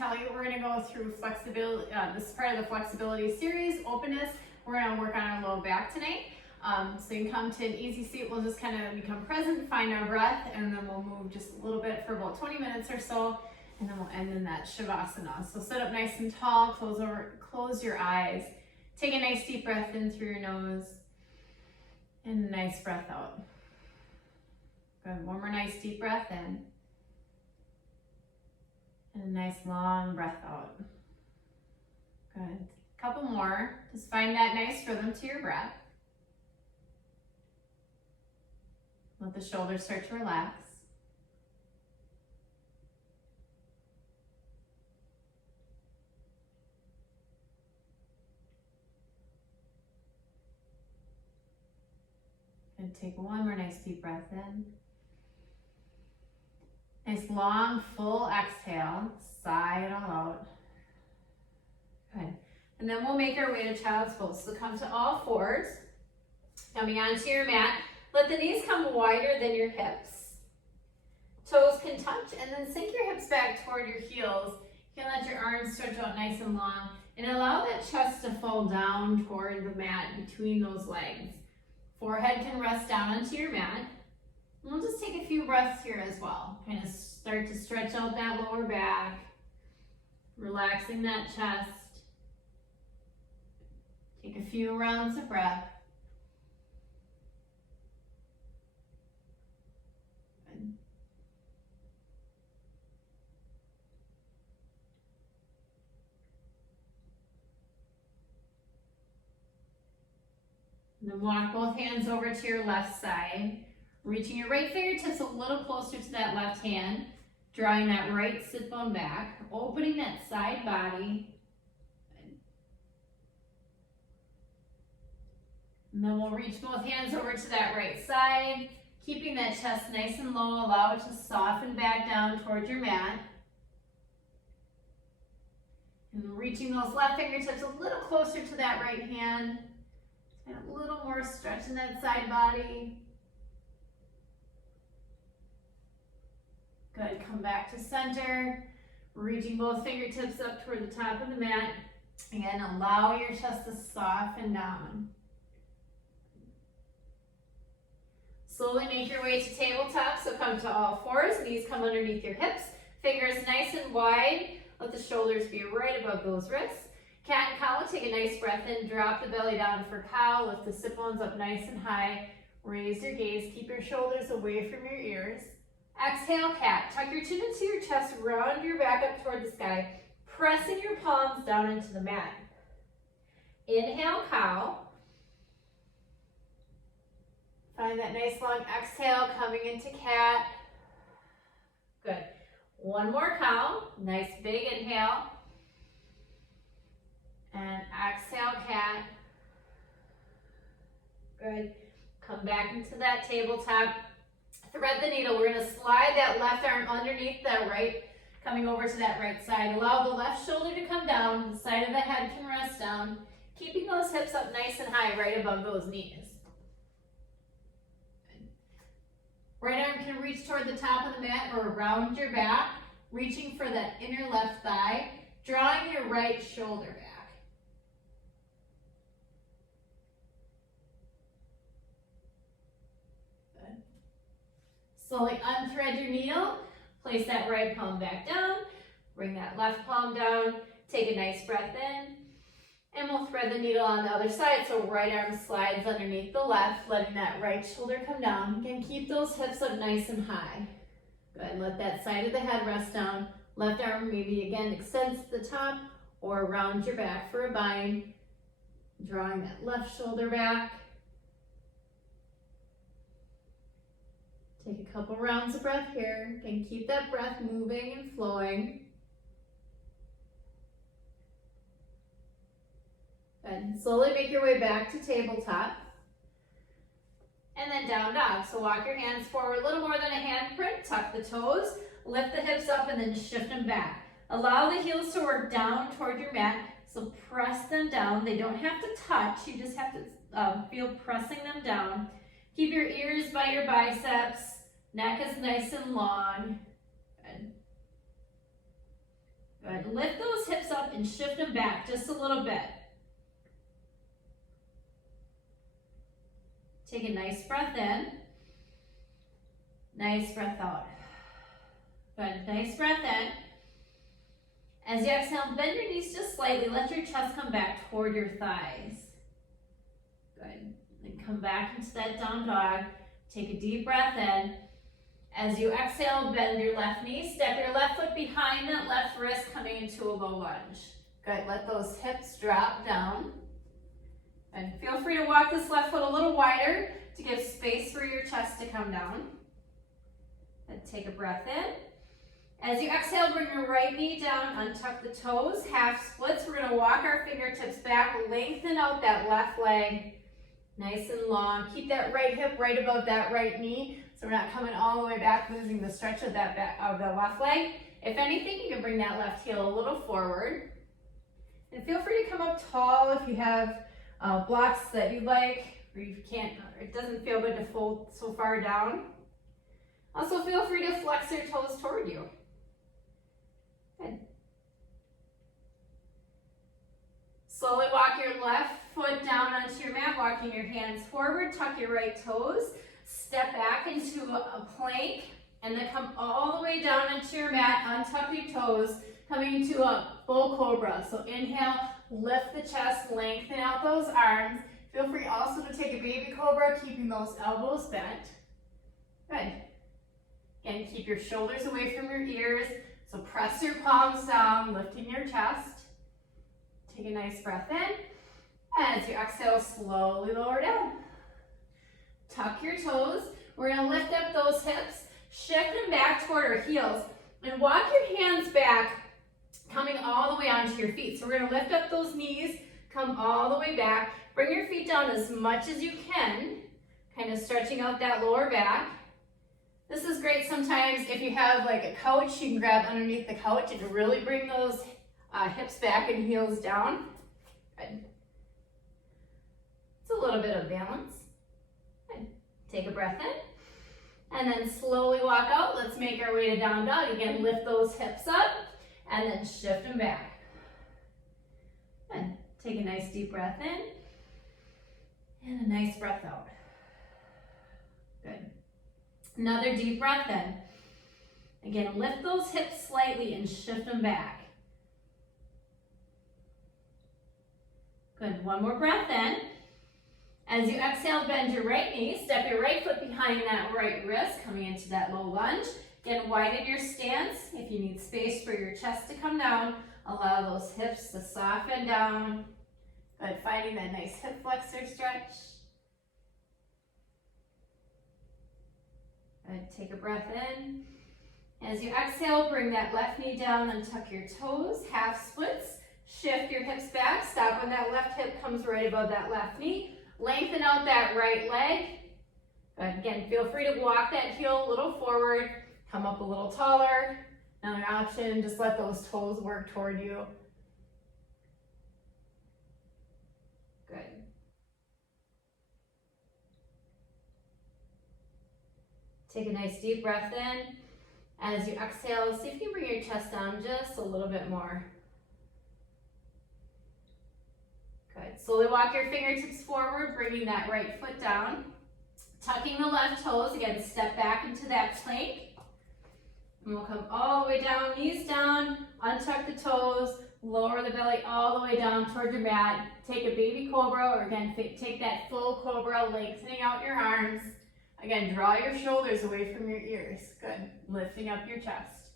Kelly. We're going to go through flexibility. This is part of the Flexibility Series, Openness. We're going to work on our low back tonight. So you can come to an easy seat. We'll just kind of become present, find our breath, and then we'll move just a little bit for about 20 minutes or so, and then we'll end in that Shavasana. So sit up nice and tall, close your eyes. Take a nice deep breath in through your nose, and a nice breath out. Good. One more nice deep breath in. And a nice long breath out. Good. Couple more. Just find that nice rhythm to your breath. Let the shoulders start to relax. And take one more nice deep breath in. Nice long, full exhale. Sigh it all out. Good. And then we'll make our way to child's pose. So come to all fours. Coming onto your mat. Let the knees come wider than your hips. Toes can touch, and then sink your hips back toward your heels. You can let your arms stretch out nice and long. And allow that chest to fall down toward the mat between those legs. Forehead can rest down onto your mat. And we'll just take a few breaths here as well. Kind of start to stretch out that lower back, relaxing that chest. Take a few rounds of breath. Good. And then walk both hands over to your left side. Reaching your right fingertips a little closer to that left hand, drawing that right sit bone back, opening that side body. And then we'll reach both hands over to that right side, keeping that chest nice and low. Allow it to soften back down towards your mat. And reaching those left fingertips a little closer to that right hand, and a little more stretch in that side body. Good, come back to center, reaching both fingertips up toward the top of the mat. Again, allow your chest to soften down. Slowly make your way to tabletop, so come to all fours, knees come underneath your hips, fingers nice and wide, let the shoulders be right above those wrists. Cat and cow, take a nice breath in, drop the belly down for cow, lift the sit bones up nice and high, raise your gaze, keep your shoulders away from your ears. Exhale, cat. Tuck your chin into your chest, round your back up toward the sky, pressing your palms down into the mat. Inhale, cow. Find that nice long exhale coming into cat. Good. One more cow. Nice big inhale. And exhale, cat. Good. Come back into that tabletop. Thread the needle. We're going to slide that left arm underneath that right, coming over to that right side. Allow the left shoulder to come down. The side of the head can rest down. Keeping those hips up nice and high right above those knees. Right arm can reach toward the top of the mat or around your back, reaching for that inner left thigh, drawing your right shoulder back. Slowly unthread your needle, place that right palm back down, bring that left palm down, take a nice breath in, and we'll thread the needle on the other side, so right arm slides underneath the left, letting that right shoulder come down. Again, keep those hips up nice and high. Good, let that side of the head rest down. Left arm maybe again extends to the top or around your back for a bind, drawing that left shoulder back. Take a couple rounds of breath here. Again, keep that breath moving and flowing. Good. Slowly make your way back to tabletop. And then down dog. So walk your hands forward a little more than a handprint. Tuck the toes, lift the hips up, and then shift them back. Allow the heels to work down toward your mat. So press them down. They don't have to touch. You just have to feel pressing them down. Keep your ears by your biceps. Neck is nice and long. Good. Good. Lift those hips up and shift them back just a little bit. Take a nice breath in. Nice breath out. Good. Nice breath in. As you exhale, bend your knees just slightly. Let your chest come back toward your thighs. Good. Then come back into that down dog. Take a deep breath in. As you exhale, bend your left knee. Step your left foot behind that left wrist, coming into a low lunge. Good. Let those hips drop down. And feel free to walk this left foot a little wider to give space for your chest to come down. And take a breath in. As you exhale, bring your right knee down, untuck the toes, half splits. We're gonna walk our fingertips back, lengthen out that left leg, nice and long. Keep that right hip right above that right knee, so we're not coming all the way back, losing the stretch of that back, of the left leg. If anything, you can bring that left heel a little forward. And feel free to come up tall if you have blocks that you like, or you can't, or it doesn't feel good to fold so far down. Also, feel free to flex your toes toward you. Good. Slowly walk your left foot down onto your mat, walking your hands forward, tuck your right toes, step back into a plank, and then come all the way down into your mat, untuck your toes, coming into a full cobra. So inhale, lift the chest, lengthen out those arms. Feel free also to take a baby cobra, keeping those elbows bent. Good. Again, keep your shoulders away from your ears. So press your palms down, lifting your chest. Take a nice breath in. As you exhale, slowly lower down. Tuck your toes. We're gonna lift up those hips, shift them back toward our heels, and walk your hands back, coming all the way onto your feet. So we're gonna lift up those knees, come all the way back. Bring your feet down as much as you can, kind of stretching out that lower back. This is great sometimes if you have like a couch, you can grab underneath the couch and really bring those hips back and heels down. Good. It's a little bit of balance. Good. Take a breath in and then slowly walk out. Let's make our way to down dog. Again, lift those hips up and then shift them back. Good. Take a nice deep breath in and a nice breath out. Good. Another deep breath in. Again, lift those hips slightly and shift them back. Good. One more breath in. As you exhale, bend your right knee. Step your right foot behind that right wrist, coming into that low lunge. Again, widen your stance. If you need space for your chest to come down, allow those hips to soften down. Good. Finding that nice hip flexor stretch. Good. Take a breath in. As you exhale, bring that left knee down and tuck your toes, half splits. Shift your hips back. Stop when that left hip comes right above that left knee. Lengthen out that right leg. Good. Again, feel free to walk that heel a little forward. Come up a little taller. Another option, just let those toes work toward you. Good. Take a nice deep breath in. As you exhale, see if you can bring your chest down just a little bit more. Good. Slowly walk your fingertips forward, bringing that right foot down. Tucking the left toes. Again, step back into that plank. And we'll come all the way down, knees down, untuck the toes, lower the belly all the way down toward your mat. Take a baby cobra, or again, take that full cobra, lengthening out your arms. Again, draw your shoulders away from your ears. Good. Lifting up your chest.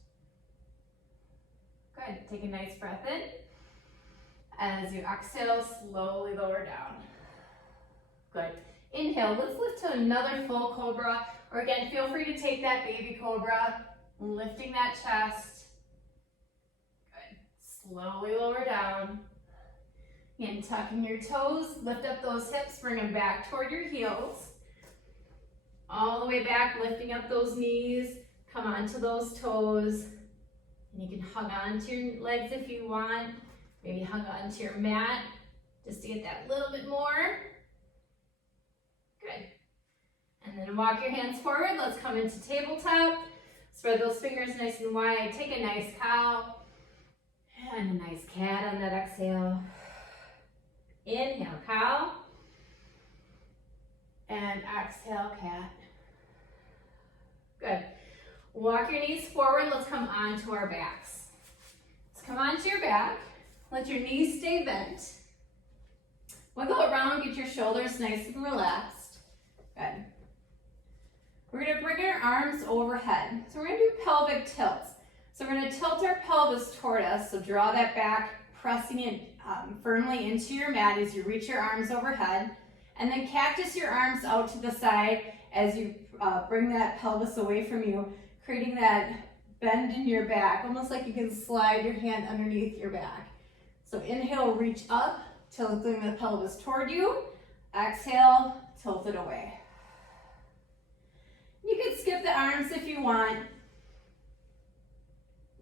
Good. Take a nice breath in. As you exhale, slowly lower down. Good. Inhale. Let's lift to another full cobra. Or again, feel free to take that baby cobra, lifting that chest. Good. Slowly lower down. Again, tucking your toes. Lift up those hips. Bring them back toward your heels. All the way back, lifting up those knees, come onto those toes. And you can hug onto your legs if you want. Maybe hug onto your mat just to get that little bit more. Good. And then walk your hands forward. Let's come into tabletop. Spread those fingers nice and wide. Take a nice cow. And a nice cat on that exhale. Inhale, cow. And exhale, cat. Good. Walk your knees forward. Let's come onto our backs. Let's come onto your back. Let your knees stay bent. Wiggle around, get your shoulders nice and relaxed. Good. We're going to bring our arms overhead. So we're going to do pelvic tilts. So we're going to tilt our pelvis toward us. So draw that back, pressing it firmly into your mat as you reach your arms overhead. And then cactus your arms out to the side as you bring that pelvis away from you, creating that bend in your back, almost like you can slide your hand underneath your back. So inhale, reach up, tilting the pelvis toward you. Exhale, tilt it away. You can skip the arms if you want.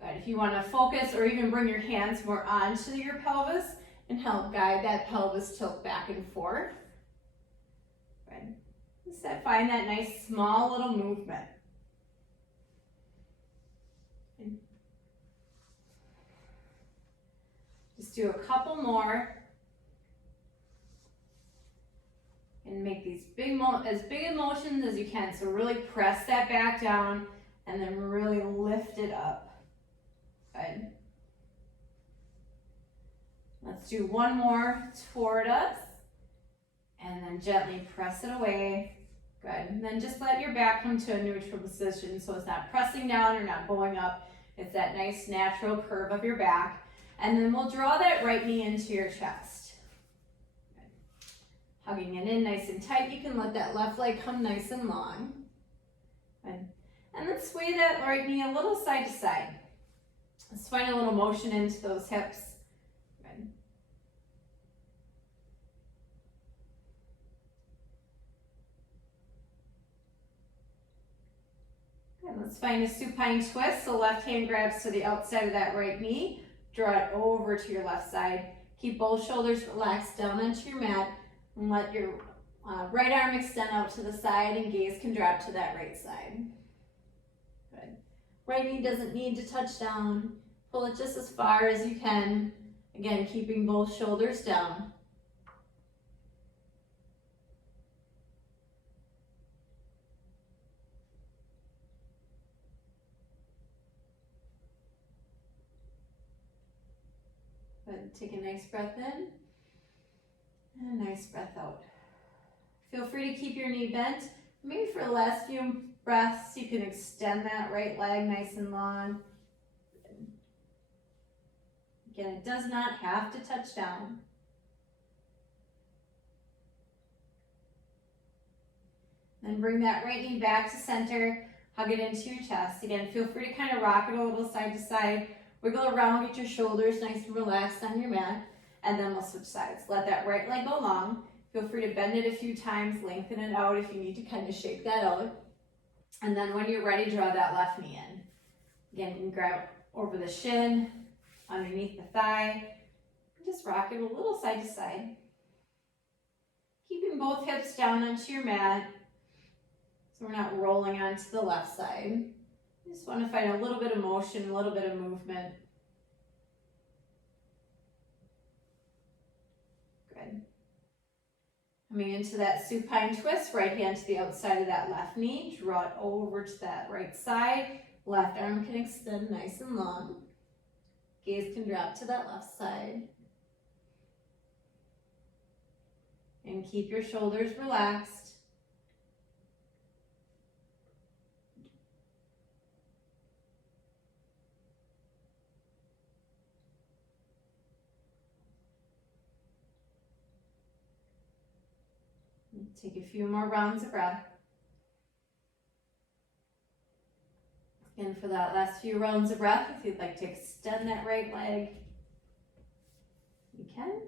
But if you want to focus or even bring your hands more onto your pelvis and help guide that pelvis tilt back and forth. Good. Just find that nice small little movement. And just do a couple more. And make these as big motions as you can. So really press that back down and then really lift it up. Good. Let's do one more toward us. And then gently press it away. Good. And then just let your back come to a neutral position so it's not pressing down or not going up. It's that nice natural curve of your back. And then we'll draw that right knee into your chest. Good. Hugging it in nice and tight. You can let that left leg come nice and long. Good. And then sway that right knee a little side to side. Let's find a little motion into those hips. Good. Good. Let's find a supine twist. So left hand grabs to the outside of that right knee. Draw it over to your left side. Keep both shoulders relaxed down onto your mat. And let your right arm extend out to the side and gaze can drop to that right side. Good. Right knee doesn't need to touch down. Pull it just as far as you can. Again, keeping both shoulders down. Good. Take a nice breath in and a nice breath out. Feel free to keep your knee bent. Maybe for the last few breaths, you can extend that right leg nice and long. Again, it does not have to touch down. Then bring that right knee back to center. Hug it into your chest. Again, feel free to kind of rock it a little side to side. Wiggle around, get your shoulders nice and relaxed on your mat. And then we'll switch sides. Let that right leg go long. Feel free to bend it a few times, lengthen it out if you need to kind of shake that out. And then when you're ready, draw that left knee in. Again, you can grab over the shin, underneath the thigh, and just rock it a little side to side. Keeping both hips down onto your mat, so we're not rolling onto the left side. You just want to find a little bit of motion, a little bit of movement. Good. Coming into that supine twist, right hand to the outside of that left knee, draw it over to that right side. Left arm can extend nice and long. Gaze can drop to that left side. And keep your shoulders relaxed. Take a few more rounds of breath. And for that last few rounds of breath, if you'd like to extend that right leg, you can.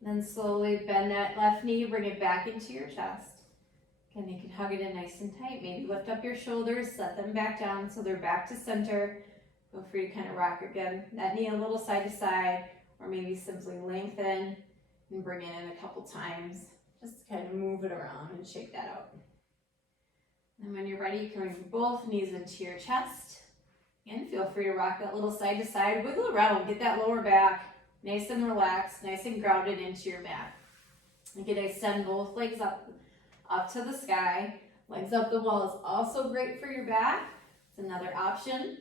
Then slowly bend that left knee, bring it back into your chest. And you can hug it in nice and tight. Maybe lift up your shoulders, set them back down so they're back to center. Feel free to kind of rock again, that knee a little side to side, or maybe simply lengthen and bring it in a couple times. Just kind of move it around and shake that out. And when you're ready, you can bring both knees into your chest. And feel free to rock that little side to side, wiggle around, get that lower back nice and relaxed, nice and grounded into your mat. You can extend both legs up to the sky. Legs up the wall is also great for your back. It's another option.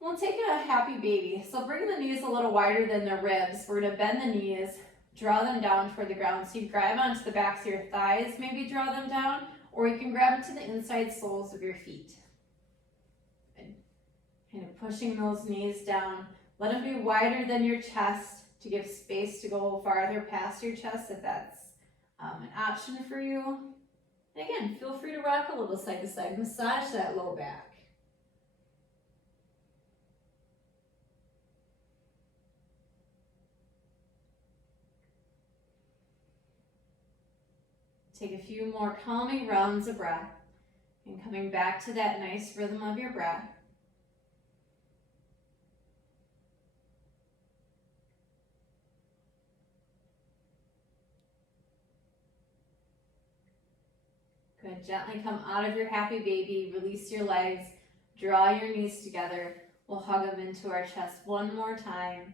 We'll take a happy baby. So bring the knees a little wider than the ribs. We're gonna bend the knees, draw them down toward the ground. So you grab onto the backs of your thighs, maybe draw them down, or you can grab it to the inside soles of your feet. Good. Kind of pushing those knees down. Let them be wider than your chest to give space to go farther past your chest if that's an option for you. And again, feel free to rock a little side to side. Massage that low back. Take a few more calming rounds of breath and coming back to that nice rhythm of your breath. Good. Gently come out of your happy baby, release your legs, draw your knees together. We'll hug them into our chest one more time.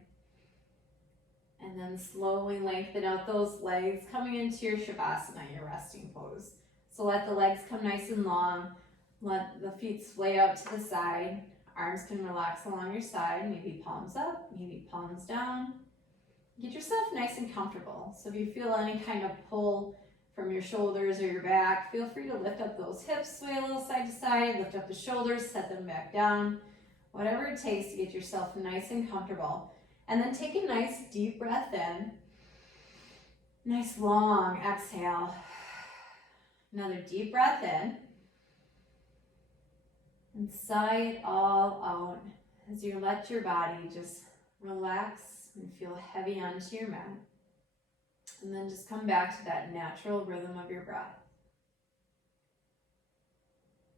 And then slowly lengthen out those legs, coming into your Shavasana, your resting pose. So let the legs come nice and long. Let the feet sway out to the side. Arms can relax along your side, maybe palms up, maybe palms down. Get yourself nice and comfortable. So if you feel any kind of pull from your shoulders or your back, feel free to lift up those hips, sway a little side to side, lift up the shoulders, set them back down. Whatever it takes to get yourself nice and comfortable. And then take a nice deep breath in. Nice long exhale. Another deep breath in. And sigh it all out as you let your body just relax and feel heavy onto your mat. And then just come back to that natural rhythm of your breath.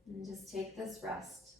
And just take this rest.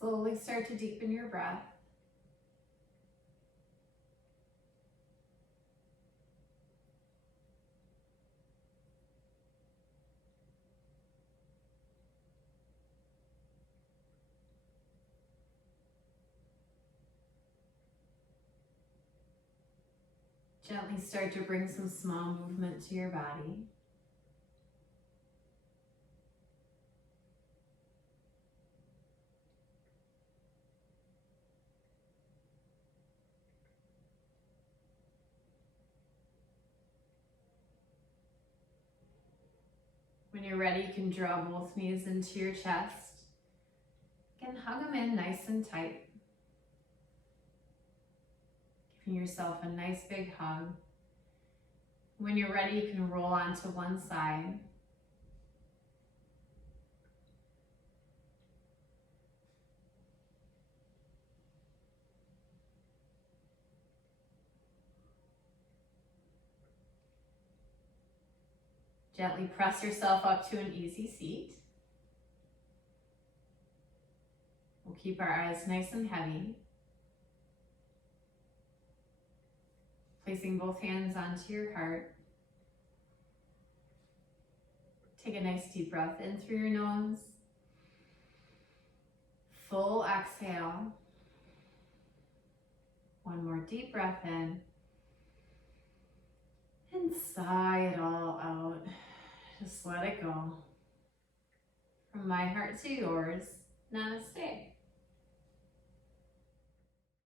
Slowly start to deepen your breath. Gently start to bring some small movement to your body. When you're ready, you can draw both knees into your chest. Again, hug them in nice and tight. Giving yourself a nice big hug. When you're ready, you can roll onto one side. Gently press yourself up to an easy seat. We'll keep our eyes nice and heavy. Placing both hands onto your heart. Take a nice deep breath in through your nose. Full exhale. One more deep breath in. And sigh it all out. Just let it go. From my heart to yours, namaste.